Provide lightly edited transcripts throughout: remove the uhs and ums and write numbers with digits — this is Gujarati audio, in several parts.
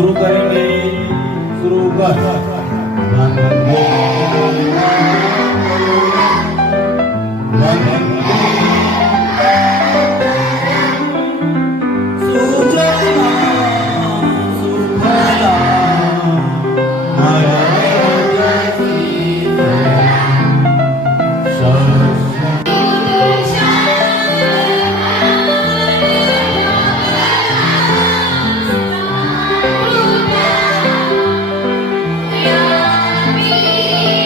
शुरू करेंगे, शुरू कर वंदे सुजला सुफला Yeah.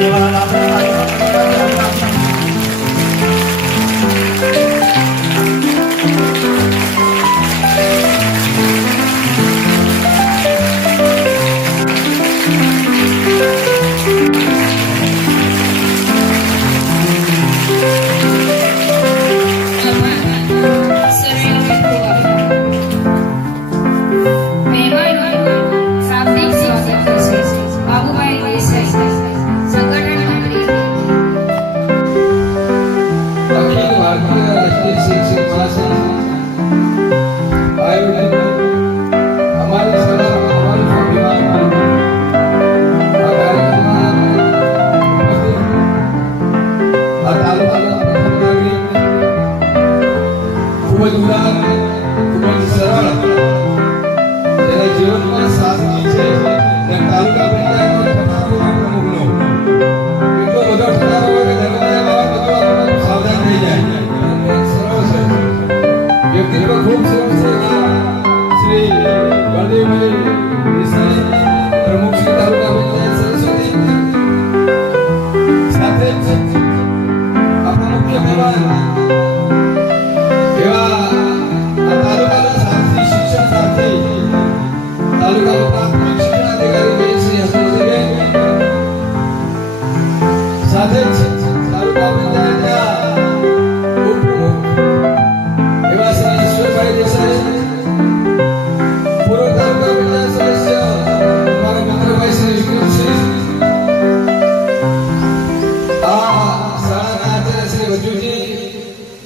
ધન્યવાદ આપણે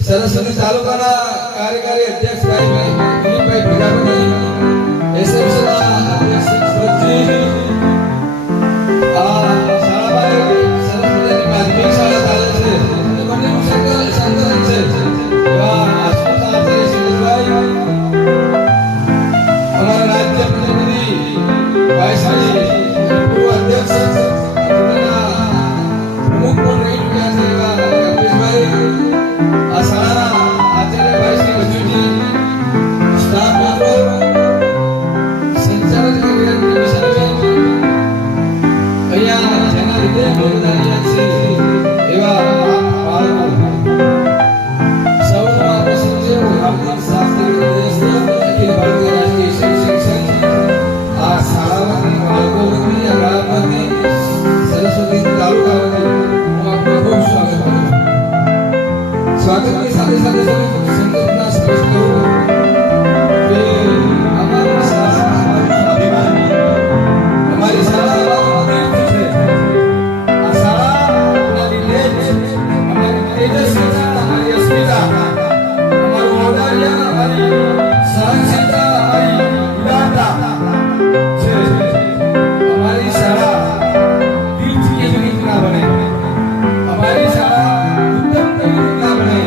સરસ્વતી તાલુકાના કાર્યકારી અધ્યક્ષ ભાઈ દિલીપભાઈ પ્રજાપતિ, એસએમસીના અધ્યક્ષ સુરતજી, આ શાળામાં સરસ્વતીની માધ્યમિક શાળા ચાલે છે અને બંનેનું સંકલન છે એવા આશ્વાસના આચાર્ય શૈલેષભાઈ, અમારા રાજ્ય પ્રતિનિધિ ભાઈ સાહેબ, પૂર્વ અધ્યક્ષ પ્રમુખ પણ રહી ચૂક્યા છે એવા કલ્પેશભાઈ, આ શાળાના આચાર્ય ભાઈ શ્રી વજુજી, સ્ટાફ મિત્રો, સંચાલક વિશાલબેન, અહીંયા જેના લીધે યોગદાન છે એવા બાળકો સૌનો આપનો સંજય હાર્દિક શાસ્ત્રી દેશનો અખિલ ભારતીય રાષ્ટ્રીય શૈક્ષિક સંઘ આ શાળામાંથી બાળકો વતી આ ગામમાંથી સરસ્વતી તાલુકા વતી હું આપનું ખૂબ સ્વાગત કરું છું. સ્વાગતની સાથે સાથે સંગતના સ્પષ્ટ કરું કે અમારી શાળા અમારી શાળા અમારું છે. આ શાળાના લીધે અમારી તેજસ્વીતા, અમારી અસ્મિતા, અમારું ઔદાર્ય, અમારી સહનશીલતા, અમારી ઉદારતા છે. અમારી શાળા તીર્થ કેવી રીતના બને, અમારી શાળા ઉત્તમ કેવી રીતના બને,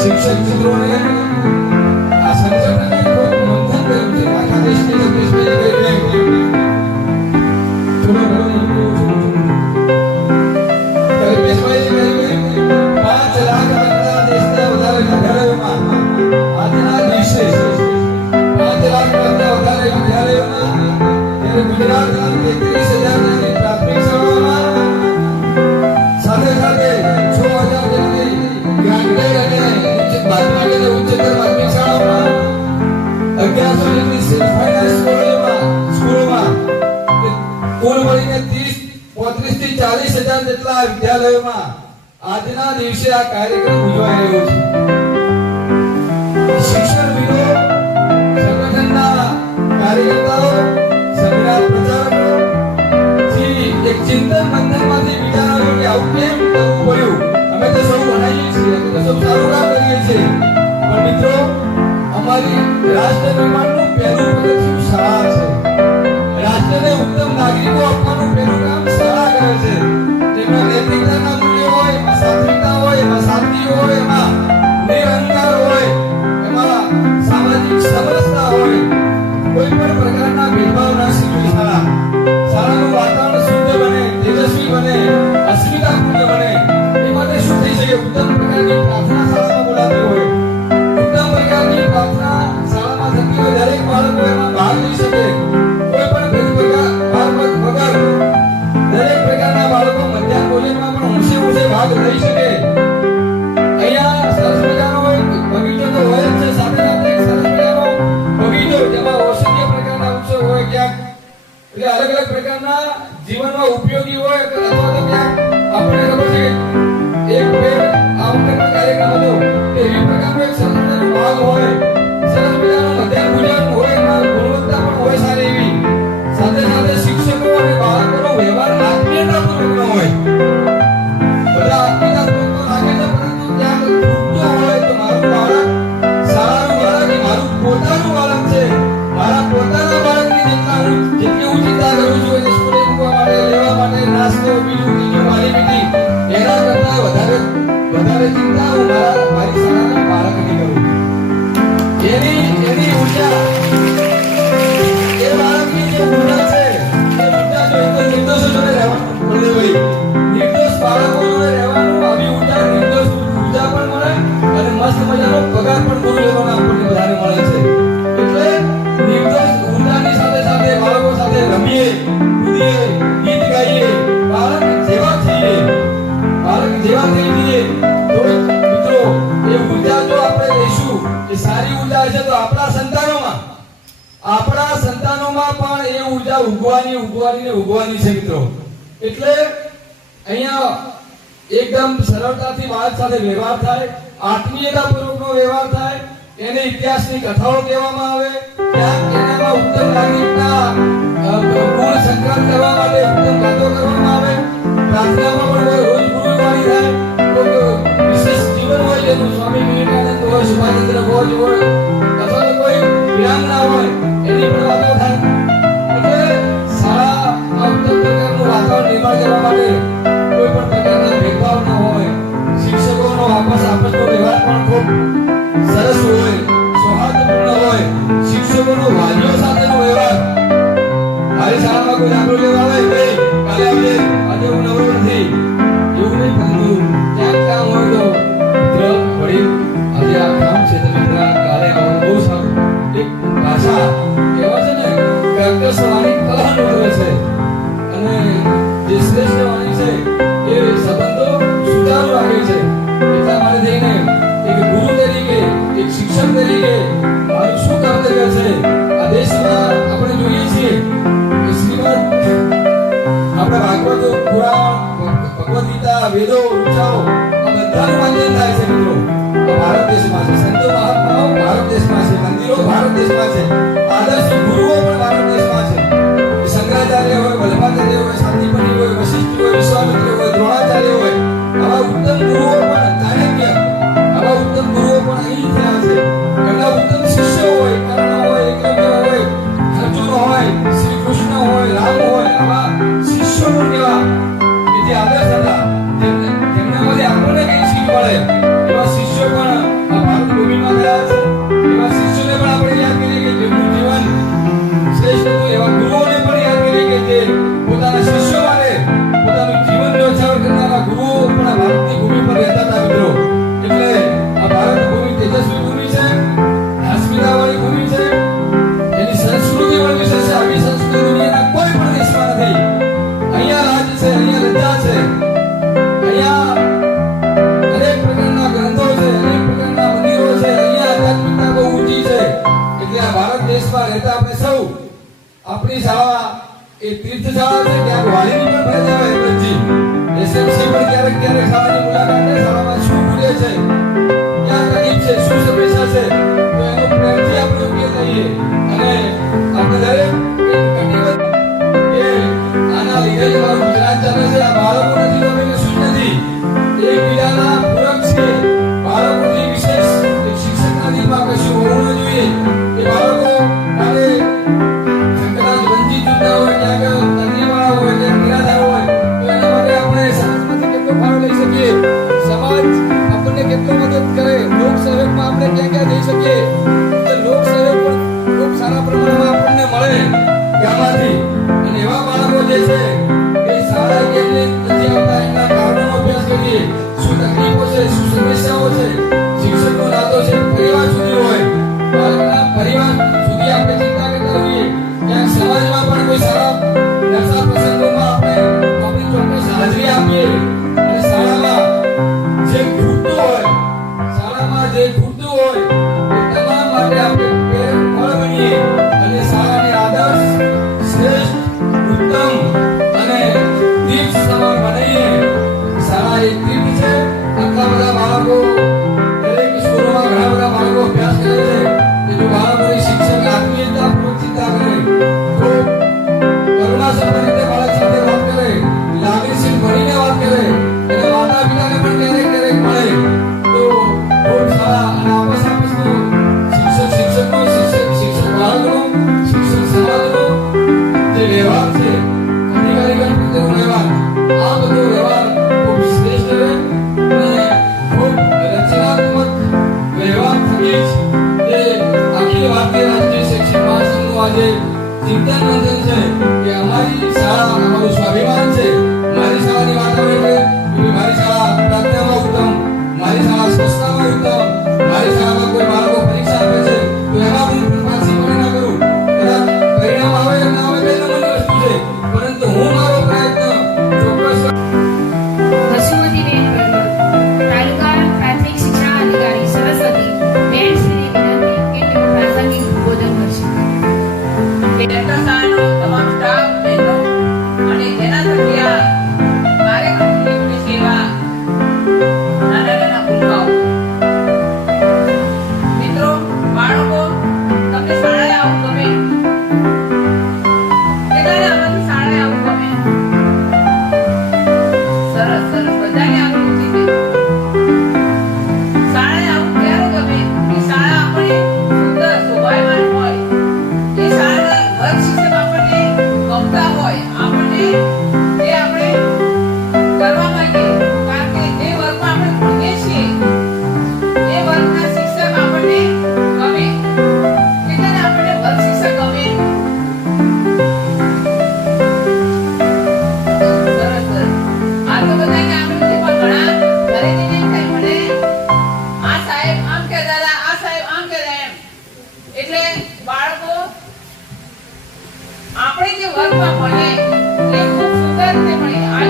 શિક્ષક મિત્રોને આ સંગઠનને ખૂબ મંથન કર્યું છે. આખા દેશની કલ્પેશભાઈ કહી કલ્પેશભાઈ 5 લાખ કરતા દેશના વધારે વિદ્યાલયોમાં આજના દિવસે 5 લાખ કરતા વધારે વિદ્યાલયોમાં ત્યારે ગુજરાતની 33,000 જેટલી પ્રાથમિક શાળાઓમાં સાથે સાથે 6,000 જેટલી ગ્રાન્ટેડ અને માધ્યમિક અને ઉચ્ચતર માધ્યમિક શાળાઓમાં 1100 જેટલી સેલ્ફ ફાઇનાન્સ સ્કૂલોમાં કુલ મળીને 35,000 થી 40,000 જેટલા વિદ્યાલયોમાં આજના દિવસે આ કાર્યક્રમ ઉજવાઈ રહ્યો છે. શિક્ષણવિદો, સંગઠનના કાર્યકર્તાઓ, સંઘના પ્રચારકો થી એક ચિંતન મંથનમાંથી વિચાર આવ્યો કે આવું કેમ કરવું પડ્યું. અમે તો સૌ ભણાવીએ છીએ, અમે તો સૌ સારું કામ કરીએ છીએ, પણ મિત્રો અમારી રાષ્ટ્ર નિર્માણનું પહેલું પગથિયું શાળા છે. રાષ્ટ્રને ઉત્તમ નાગરિકો આપવાનું પહેલું કામ શાળા કરે છે. જેમાં નૈતિકતાના મૂલ્યો હોય, એમાં સાત્વિકતા હોય, એમાં શાંતિ હોય, એમાં નિરહંકાર હોય, એમાં સામાજિક સમરસતા હોય, કોઈ પણ પ્રકારના ભેદભાવ ના શીખવી શાળા. શાળાનું વાતાવરણ શુદ્ધ બને, તેજસ્વી બને, અસ્મિતાપૂર્ણ બને એ માટે શું થઈ શકે? ઉત્તમ પ્રકારની પ્રાર્થના શાળામાં બોલાતી હોય, ઉત્તમ પ્રકારની પ્રાર્થના શાળામાં થતી હોય, દરેક બાળકો જોઈ હોય અથવા તો ક્યાંક આપણે ખબર છે કે એક બે આ વખતનો કાર્યક્રમ હતો એવી પ્રકારનો એક સરસ મજાનો ભાગ હોય, સરસ મજાનું મધ્યાહન ભોજન હોય, એમાં ગુણવત્તા પણ હોય સારી એવી, સાથે સાથે શિક્ષકો અને બાળકોનો વ્યવહાર આત્મીયતાપૂર્વકનો હોય. બધા આત્મીયતાપૂર્વક લાગે છે, પરંતુ ક્યાંક ખૂટતો હોય તો મારું બાળક શાળાનું બાળક એ મારું પોતાનું બાળક છે. મારા પોતાના બાળકની જેટલી હું ચિંતા કરું છું એને સ્કૂલે મૂકવા માટે, લેવા માટે, નાસ્તો, બીજું ત્રીજું મારી બીજી, એના કરતા વધારે ચિંતા હું મારી શાળાના બાળકની કરું. એની ઊર્જા, એ બાળકની જે ઊર્જા છે એ ઊર્જા જો એક નિર્દોષ જોડે રહેવાનું મળે ભાઈ, નિર્દોષ બાળકો જોડે રહેવાનું, આવી ઊર્જા નિર્દોષ ઊર્જા પણ મળે અને મસ્ત મજાનો પગાર પણ ગુરુજનોને આપણને વધારે મળે છે. એટલે નિર્દોષ ઊર્જાની સાથે સાથે બાળકો સાથે રમીએ, કૂદીએ, ગીત ગાઈએ, બાળક જેવા થઈએ તો મિત્રો એ ઊર્જા જો આપણે લઈશું, એ સારી ઊર્જા છે તો આપણા સંતાનોમાં પણ એ ઊર્જા ઉગવાની છે મિત્રો. એટલે અહીંયા એકદમ સરળતાથી બાળક સાથે વ્યવહાર થાય, આત્મીયતાપૂર્વકનો વ્યવહાર થાય, એને ઇતિહાસની કથાઓ કહેવામાં આવે, ત્યાં એનામાં ઉત્તમ નાગરિકના ગુણ સંક્રાંત કરવા માટે ઉત્તમ વાતો કરવામાં આવે, પ્રાર્થનામાં પણ રોજ ગુરુવાણી થાય, કોઈ વિશેષ જીવન હોય જેનું સ્વામી વિવેકાનંદ હોય, સુભાષચંદ્ર બોઝ હોય અથવા તો કોઈ વિરામના હોય એની પણ વાતો થાય. એટલે શાળામાં ઉત્તમ પ્રકારનું વાતાવરણ નિર્માણ કરવા માટે કોઈ પણ પ્રકારના ભેદભાવ ન હોય, શિક્ષકોનો આપસનો વ્યવહાર પણ ખૂબ સરસ હોય, સૌહાર્દપૂર્ણ હોય, શિક્ષકોનો વાલીઓ સાથેનો વ્યવહાર. મારી શાળામાં કોઈ દાખલો લેવા આવે, ભાઈ કાલે આવજે, આજે હું નવરો નથી, એવું નહીં, પરંતુ ક્યાંક કામ હોય તો મિત્ર વડીલ આજે આ કામ છે, તમે કાલે આવો, બહુ સારું. એક ભાષા કહેવાય છે ને કે અક્કસવાણી કલહન વધે છે અને જે શ્રેષ્ઠ વાણી છે એ સંબંધો સુધારો રાખે છે. એટલા માટે થઈને એક ગુરુ તરીકે, એક શિક્ષક તરીકે મારું શું કર્તવ્ય છે? આ દેશમાં આપણે જોઈએ છીએ કે શ્રીમદ આપણે ભાગવત પુરાણ, ભગવદ ગીતા, વેદો, ઋચાઓ આ બધાનું વાંચન થાય છે મિત્રો. આ ભારત દેશમાં છે, સંતો મહાત્માઓ ભારત દેશમાં છે, મંદિરો ભારત દેશમાં છે, આદર્શ ગુરુઓ પણ ભારત દેશમાં છે. શંકરાચાર્ય હોય, વલ્લભાચાર્ય હોય, શાંતિપની હોય, વશિષ્ઠ હોય, વિશ્વામિત્ર હોય, દ્રોણાચાર્ય હોય, આવા ઉત્તમ ગુરુઓ પણ ચાણક્ય, આવા ઉત્તમ ગુરુઓ પણ અહીં થયા છે. એમના ઉત્તમ શિષ્યો હોય, કર્ણ હોય, એકલવ્ય હોય, અર્જુન હોય, શ્રી કૃષ્ણ હોય, રામ હોય, આવા શિષ્યો પણ કેવા કે જે આદર્શ હતા, જેમનામાંથી આપણને કંઈ શીખ મળે એવા શિષ્યો પણ આ ભારત ભૂમિમાં ગયા છે. એવા શિષ્યોને પણ આપણે યાદ કરીએ કે જેમનું જીવન શ્રેષ્ઠ હતું, એવા ગુરુઓને પણ યાદ કરીએ કે જે પોતાના શિષ્યો માટે પોતાનું જીવન ન્યોછાવર કરનારા ગુરુઓ પણ આ ભારતની ભૂમિ પર રહેતા હતા મિત્રો. એટલે આ ભારત ભૂમિ તેજસ્વી ભૂમિ છે, અસ્મિતાવાળી ભૂમિ છે, એની સંસ્કૃતિ પણ વિશેષ છે. આવી સંસ્કૃતિ દુનિયાના કોઈ પણ દેશમાં નથી. અહીંયા રાજ છે, અહીંયા રજા છે, અહીંયા અનેક પ્રકારના ગ્રંથો છે, અનેક પ્રકારના મંદિરો છે, અહીંયા આધ્યાત્મિકતા બહુ ઊંચી છે. એટલે આ ભારત દેશમાં રહેતા આપણે સૌ, આપણી શાળા એ તીર્થ શાળા છે, ક્યાંક વાલીની પણ ફરજ આવે. હેમંતજી એસએમસી પણ ક્યારેક શાળાની મુલાકાત લે, શાળામાં શું ભૂલે છે, ક્યાં તકલીફ છે, શું સમસ્યા છે, તો એનો પ્રેમથી આપણે ઉકેલ લઈએ. અને આપણે દરેક કટિબદ્ધ કે આના લીધે જ મારું ગુજરાત ચાલે છે. આ બાળકો નથી તો અમે શું નથી, એકબીજાના પૂરક છે. બાળકોની વિશેષ એક શિક્ષકના દિલમાં કશું હોવું ન જોઈએ. એ બાળકો કાલે કદાચ વંચિત જૂથના હોય, ક્યાંક તકલીફવાળા હોય, ક્યાંક નિરાધાર હોય, તો એના માટે આપણે સમાજમાંથી કેટલો ફાળો લઈ શકીએ, સમાજ આપણને કેટલો મદદ કરે, લોક સહયોગમાં આપણે ક્યાં ક્યાં જઈ શકીએ.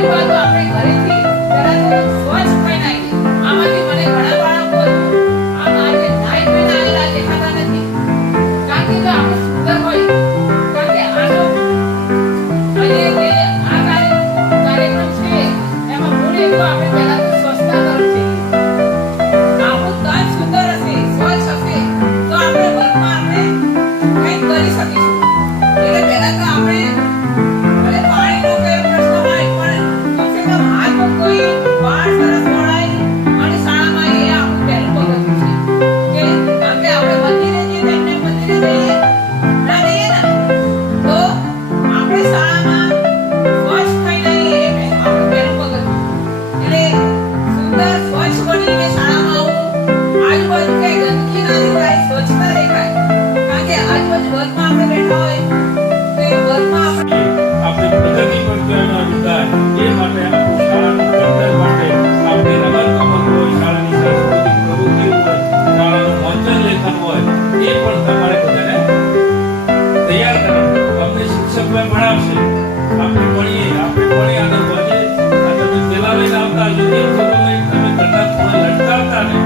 આજુબાજુ આપણે ઘરેથી પહેલા તો સ્વચ્છ થઈને આવીએ. આમાંથી મને ઘણા બાળકો આમ આજે નાઈ ધોઈને આવેલા દેખાતા નથી. કારણ કે જો આપણે સુંદર હોય, કારણ કે આ જો આજે જે આ કાર્યક્રમ છે એમાં પૂરે તો આપણે પહેલા તો સ્વચ્છતા તરફ જઈએ. આપણું તન સુંદર હશે, સ્વચ્છ હશે તો આપણે વર્ગમાં આપણે કંઈક કરી શકીશું. એટલે પહેલા તો આપણે ભલે પાણીનો કોઈ પ્રશ્ન હોય પણ કમસે કમ હાથ પર કોઈ વાળ સરસ વળાય અને શાળામાં એ આપણું પહેલું પગથિયું છે. કારણ કે આપણે મંદિરે જઈએ તેમને મંદિરે જઈએ ના જઈએ ને તો આપણે શાળામાં સ્વચ્છ થઈને આવીએ એ આપણું પહેલું પગથિયું. એટલે સુંદર સ્વચ્છ બનીને શાળામાં આવવું, આજુબાજુ કઈ ગંદકી ના દેખાય, સ્વચ્છતા દેખાય. કારણ કે આજુબાજુ વર્ગમાં આપણે બેઠા હોય તો એ વર્ગમાં આપણે આપણે પ્રગતિ પર જવાનો વિચાર એ માટે આપણું શાળાનું ઘડતર માટે આપણે રમતગમત હોય, શાળાની સાંસ્કૃતિક પ્રવૃત્તિ હોય, શાળાનું વાંચન લેખન હોય, એ પણ તમારે બધાને તૈયાર કરવાનું. અમને શિક્ષક ભણાવશે, આપણે ભણીએ આગળ વધીએ. આ તમે પેલા લઈને આવતા હજો, એક ફોટો લઈને તમે ઘરના ખૂણે લટકાવતા ને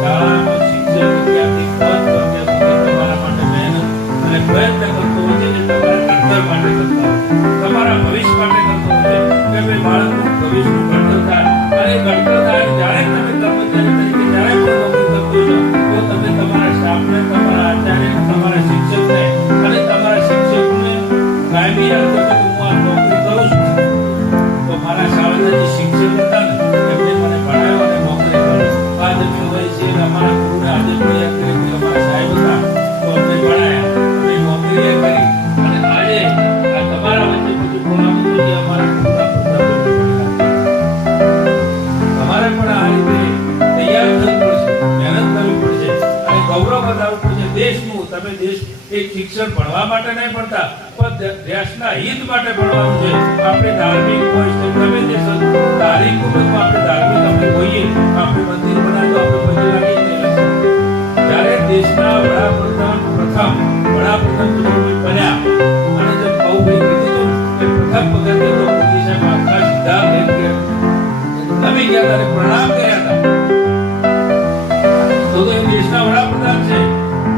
શાળામાં શિક્ષક વિદ્યાર્થી પદ પર તમારા માટે મહેનત અને પ્રયત્ન કરતો હોય છે, જે તમારા ઘડતર માટે કરતો હોય છે, તમારા ભવિષ્ય માટે કરતો હોય છે કે ભાઈ બાળકનું ભવિષ્યનું ઘડતર થાય. અને ઘડતર થાય જ્યારે તમે કર્મચારી તરીકે જ્યારે પણ નોકરી કરતો છો તો તમે તમારા સ્ટાફને, તમારા આચાર્યને, તમારા શિક્ષકને અને તમારા શિક્ષકને કાયમી અર્થે કે હું આ નોકરી કરું છું તો મારા શાળાના જે શિક્ષક હતા ને એમને મને ભણાવ્યો અને નોકરી કરી. આ તમે હોય છે અમારા ગુરુને આજે પણ યાદ કરી કે અમારા સાહેબ હતા તો અમને ભણાયા અને નોકરીએ કરી. અને આજે આ તમારા વચ્ચે બધું બોલાવું તો જે અમારા ગુરુના પુસ્તકો તમારે પણ આ રીતે તૈયાર થવું પડશે, મહેનત કરવી પડશે અને ગૌરવ બતાવવું પડશે દેશનું. તમે દેશ એક શિક્ષણ ભણવા માટે નહીં ભણતા પણ દેશના હિત માટે ભણવાનું છે. આપણે ધાર્મિક હોય તો તમે જે ધાર્મિક બાબતમાં આપણે ધાર્મિક આપણે હોઈએ, આપણે મંદિર બનાવ્યું, આપણે મંદિર લાગીએ જ્યારે દેશના વડાપ્રધાન પ્રથમ વડાપ્રધાન બન્યા અને જે ભાઈ કીધું કે પ્રથમ પગથિયે તો મોદી સાહેબ આખા સીધા એમ કે નમી ગયા હતા, પ્રણામ કર્યા હતા. તો એ દેશના વડાપ્રધાન છે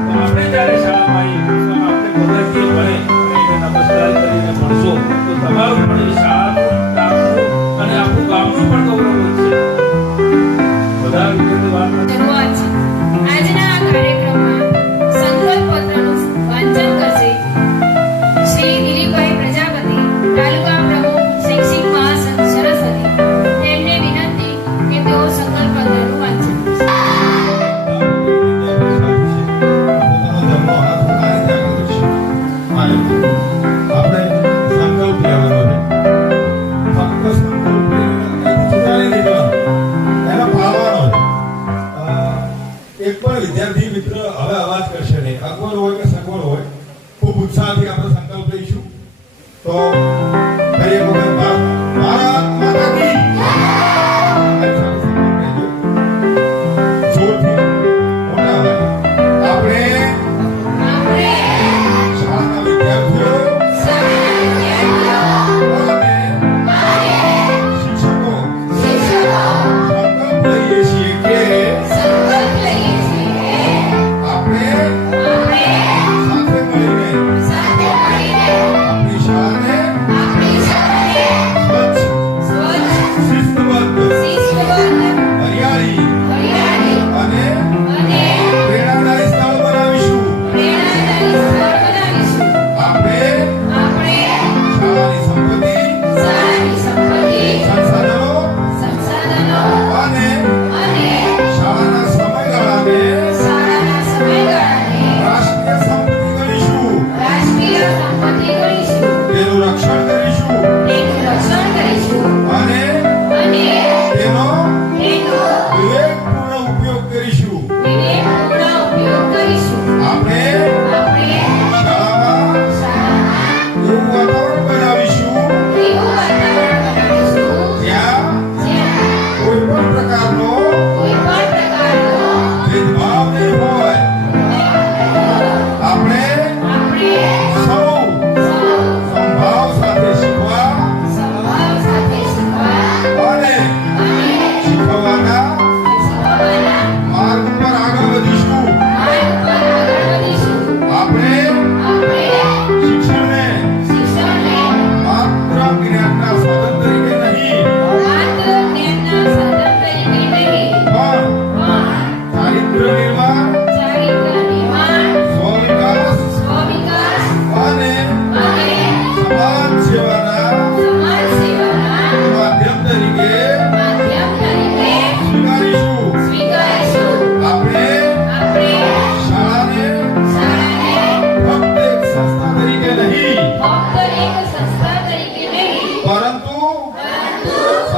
તો આપણે જ્યારે શાળામાં આવીએ તો આપણે પગથિયે ભણે અને એને નમસ્કાર કરીને ભણશો તો તમારું પણ એ શાળાનું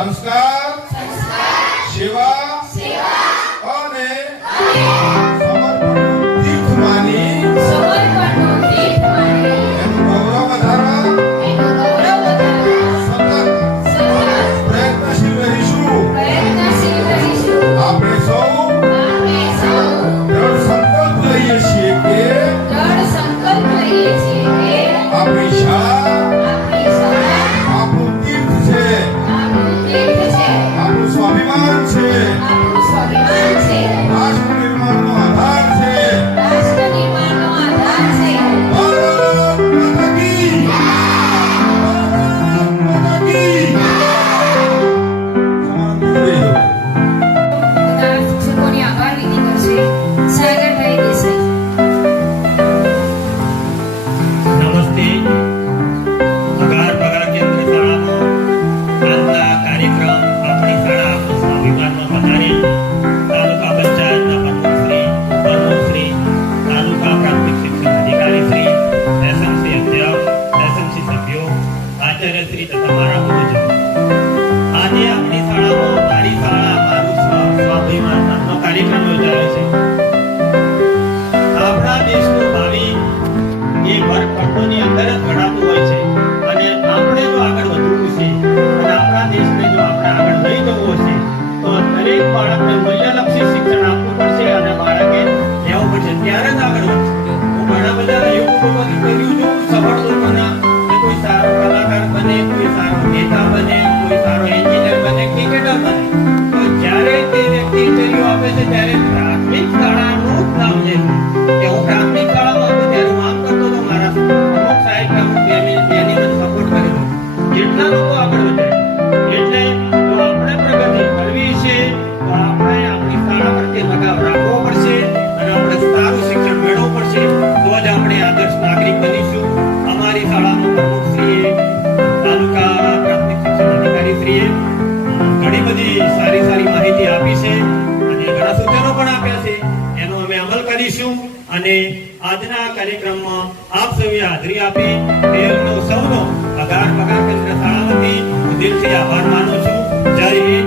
સંસ્કાર, સેવા અને સમર્પણનું તીર્થ માની એનું ગૌરવ વધારવા સતત પ્રયત્નશીલ રહીશું. આપણે સૌ દ્રઢ સંકલ્પ લઈએ છીએ કે આપણી શાળા આપણું તીર્થ છે, આપણું સ્વાભિમાન છે, રાષ્ટ્ર નિર્માણનો આધાર છે. ભારત માતા કી જય! ભારત માતા કી જય! સમાન દીકરી જો. બધા શિક્ષકોની આભાર વિધિ કરશે સાગરભાઈ દેસાઈ. નમસ્તે. પગાર કેન્દ્ર શાળામાં આજના કાર્યક્રમ આપણી શાળા આપણું સ્વાભિમાનમાં વધારી તાલુકા પંચાયતના પ્રમુખશ્રી, તાલુકા પ્રાથમિક શિક્ષણ અધિકારીશ્રી, એસએમસી અધ્યક્ષ, એસએમસી સભ્યો, આચાર્યશ્રી તથા મારા ગુરુજનો, આજે આપણી શાળામાં મારી શાળા મારું સ્વાભિમાન નામનો કાર્યક્રમ યોજાયો છે. આપણા દેશનું ભાવિ એ વર્ગખંડોની અંદર જ ઘડાતું હોય છે અને આપણે જો આગળ વધવું છે અને આપણા દેશને જો આપણે આગળ લઈ જવું હશે તો દરેક બાળકને મૂલ્યલક્ષી શિક્ષણ આપવું પડશે અને બાળકે લેવું પડશે, ત્યારે જ આગળ વધશે. હું ઘણા બધા યુટ્યુબમાંથી કર્યું છું સફળ લોકોના કે કોઈ સારો કલાકાર બને, કોઈ સારો નેતા બને, કોઈ સારો એન્જિનિયર બને, ક્રિકેટર બને, તો જ્યારે તે વ્યક્તિ ઇન્ટરવ્યુ આપે છે ત્યારે પ્રાથમિક શાળાનું જ નામ લે કે હું પ્રાથમિક શાળામાં હતો ત્યારે હું આમ કરતો હતો, મારા પ્રમુખ સાહેબ કે હું એની મને સપોર્ટ કરેલો. જેટલા લોકો આગળ વધે એટલે જો આપણે પ્રગતિ કરવી છે તો આપણે આપણી શાળા પ્રત્યે લગાવ રાખવો પડશે અને આપણે સારું શિક્ષણ મેળવવું પડશે, તો જ આપણે આદર્શ નાગરિક બનીશું. અમારી શાળાના પ્રમુખશ્રીએ, તાલુકા પ્રાથમિક શિક્ષણ અધિકારીશ્રીએ ઘણી બધી સારી માહિતી આપી છે અને ઘણા સૂચનો પણ આપ્યા છે, એનો અમે અમલ કરીશું. અને આજના કાર્યક્રમમાં આપ સૌએ હાજરી આપી તેનો સૌનો પગાર કેન્દ્ર શાળા વતી હું દિલથી આભાર માનું છું. જય હિન્દ.